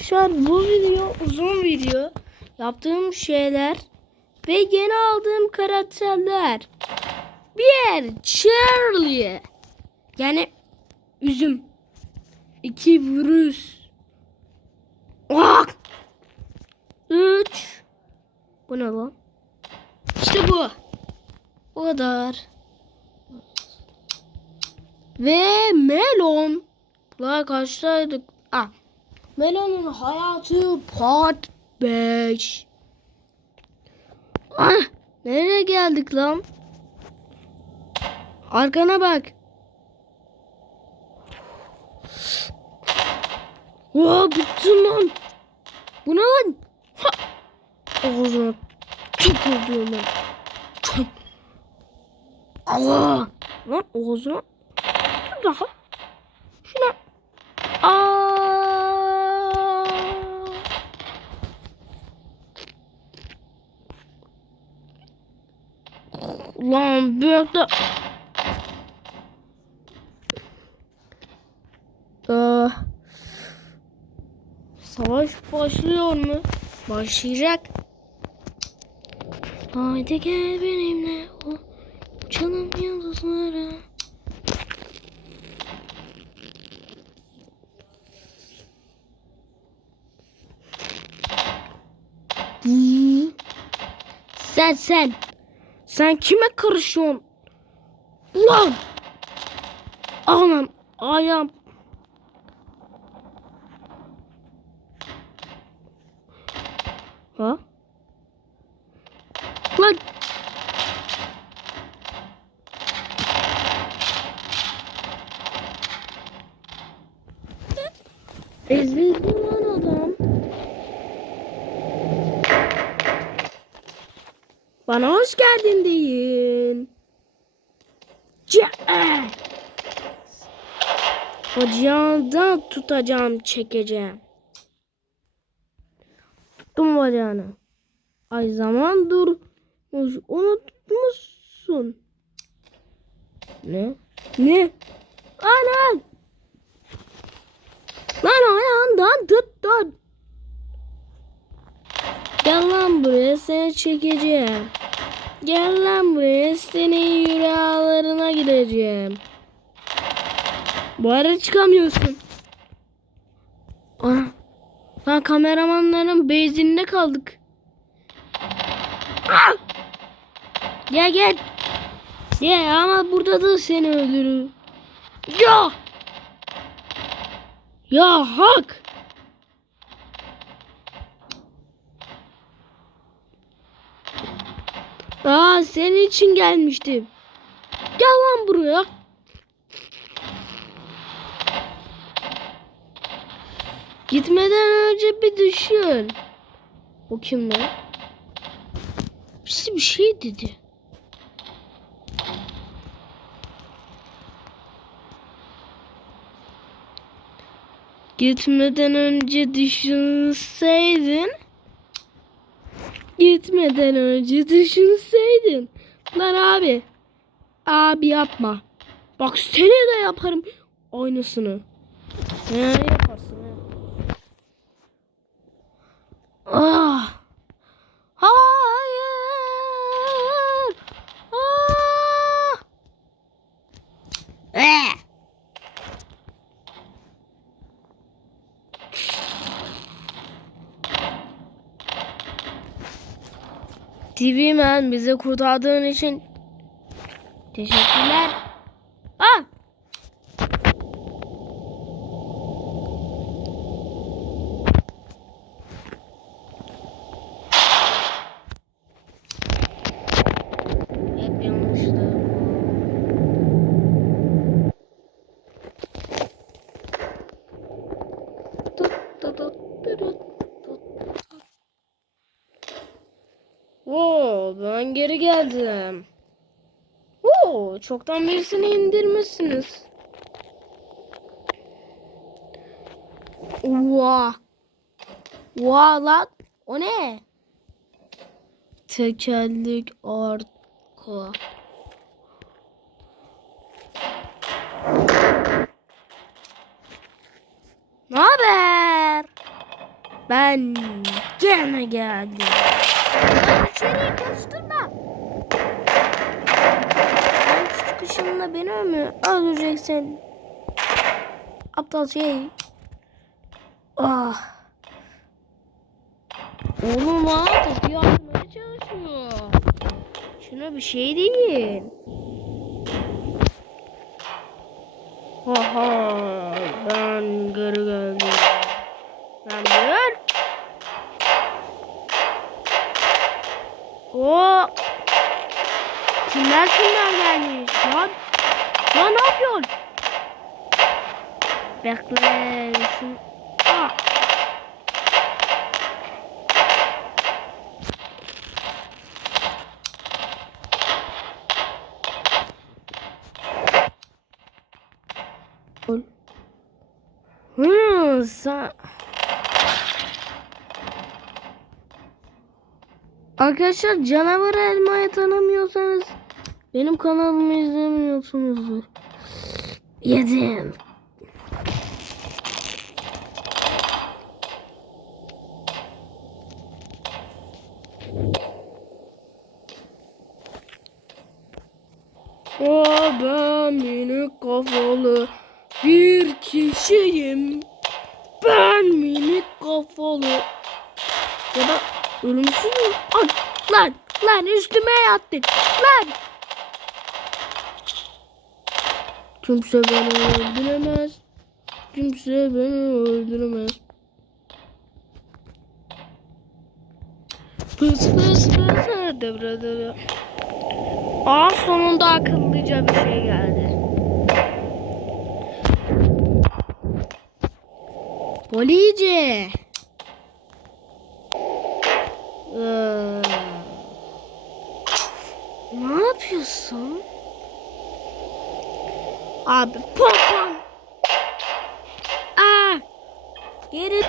Arkadaşlar bu video uzun video. Yaptığım şeyler ve yeni aldığım karakterler. Bir Charlie. Yani üzüm. İki virüs. Ah! Üç. Bu ne lan? İşte bu. O kadar. Ve melon. La kaçtaydık? Ah. Melon'un hayatı part 5. Ah, nereye geldik lan? Arkana bak. Oha bittin lan. Bu ne lan? Ha. Ağzına tükürdüm ben. Tüm. Allah. Lan ağzına. Daha. Şuna. Aa. Lan büyük de... Ee, savaş başlıyor mu? Başlayacak. Haydi gel benimle uçalım yıldızlara. Hmm. Sen sen. Sen kime karışıyorsun? Ulan! Anam ayağım. Ha? Lan! Ezildi lan adam. Bana hoş geldin deyin. Bacağından tutacağım, çekeceğim. Tuttum bacağını. Ay zaman dur. Unutmuşsun. Ne? Ne? Ana! Lan ayağından tuttun. Gel lan buraya seni çekeceğim. Gel lan buraya senin yüreğalarına gireceğim. Bu ara çıkamıyorsun. Ana. Lan kameramanların bezinde kaldık. Ah! Gel gel. Gel ama burada da seni öldürür. Ya. Ya hak. Aa senin için gelmiştim. Gel lan buraya. Gitmeden önce bir düşün. O kim lan? Birisi bir şey dedi. Gitmeden önce düşünseydin. Gitmeden önce düşünseydin. Lan abi. Abi yapma. Bak seni de yaparım. Aynısını. Ne yaparsın ha? Ah. Hayır. Ah. Eh. TV Man bizi kurtardığın için teşekkürler. Ah! Hep yanlıştı. Tut tut tut tut tut. Oo, ben geri geldim. Oo, çoktan birisini indirmişsiniz. Vaa. Vaa lan. O ne? Tekerlek arka. Ne haber? Ben gene geldim. Lan içeriye karıştırma. Sen küçük ışınla beni mi öldüreceksin? Aptal şey. Ah. Oğlum ha kapıyı açmaya çalışıyor. Şuna bir şey değil. Aha ben geri geldim. Ben buyur. O kimler kimler gelmiş lan? Lan ne yapıyorsun? Bekle şu. Ah. Hmm. Arkadaşlar canavar elmayı tanımıyorsanız benim kanalımı izlemiyorsunuzdur. Yedim. O ben minik kafalı bir kişiyim. Ben minik kafalı. Ya da ölümsüz mü? Ay, lan lan üstüme yattın. Lan. Kimse beni öldüremez. Kimse beni öldüremez. Pıs pıs pıs devre devre. Aa sonunda akıllıca bir şey geldi. Police. Ee, ne yapıyorsun? Abi popon. Aa, geri.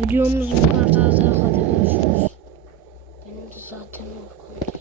Videomuz bu kadar. Hadi görüşürüz. Benim de zaten uykum